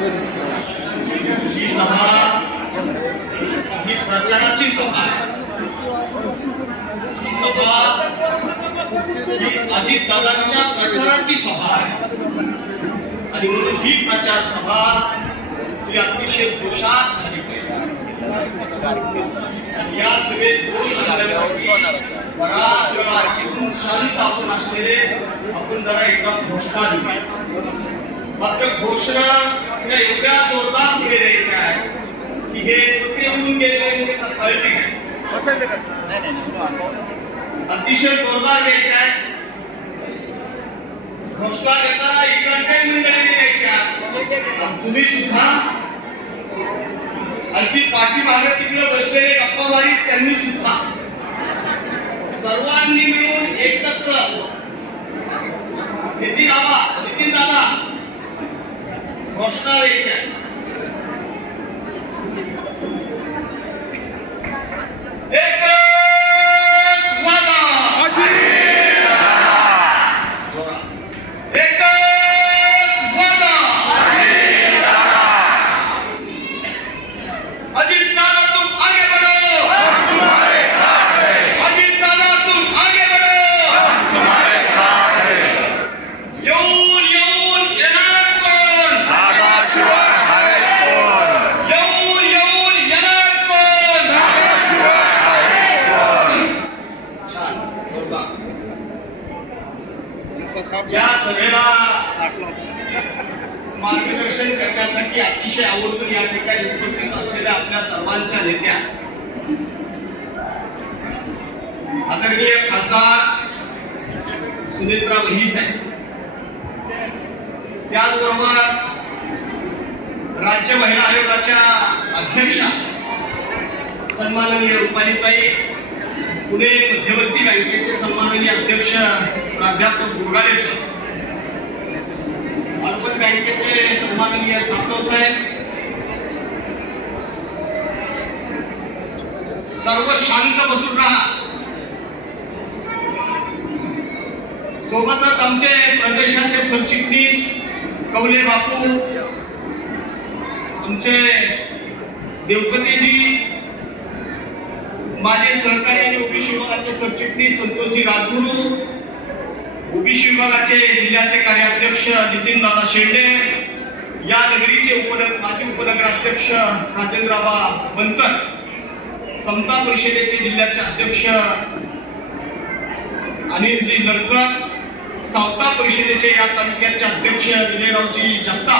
ही सभा ही प्रचाराची सभा आहे. ही सभा ही अजितदादांच्या प्रचाराची सभा आहे आणि म्हणून ही प्रचार सभा ही अतिशय जोशात झाली पाहिजे. या सभेत जोश आणण्यासाठी बराच वेळा शांत आपण असलेले आपण जरा एकदा घोषणा देऊ. मात्र घोषणा या एवढ्या जोरदार पुढे द्यायच्या आहे की हे उतरून गेलेले कळते अतिशय जोरदार द्यायचे आहे. घोषणा देताना इकडच्याही मंडळीने द्यायच्या. तुम्ही सुद्धा अगदी पाठीमागे तिकडे बसलेले गप्पा मारीत त्यांनी सुद्धा सर्वांनी मिळून एकत्र नितीन दादा घोषणा द्यायची आहे. या सभेला मार्गदर्शन करण्यासाठी अतिशय आवर्जून या ठिकाणी उपस्थित असलेल्या आपल्या सर्वांच्या नेत्या आदरणीय खासदार सुनेत्रा वही साहेब, त्याचबरोबर राज्य महिला आयोगाच्या अध्यक्षा सन्माननीय रुपालीताई, पुणे मध्यवर्ती बँकेचे सन्माननीय अध्यक्ष प्राध्यापक गुरगाडे सर, अर्बन बँकेचे सन्माननीय सातव साहेब, सर्व शांत बसून राहा. सोबतच आमचे प्रदेशाचे सरचिटणीस कवले बापू, आमचे देवकतेजी, माझे सहकारी आणि ओबीसी विभागाचे सरचिटणीस संतोषजी राजगुरू, ओबीसी विभागाचे जिल्ह्याचे कार्याध्यक्ष नितीन दादा शेंडे, या नगरीचे माजी उपनगराध्यक्ष राजेंद्रबा बनकर, समता परिषदेचे जिल्ह्याचे अध्यक्ष अनिलजी नरकर, सावता परिषदेचे या तालुक्याचे अध्यक्ष विजयरावजी जगताप,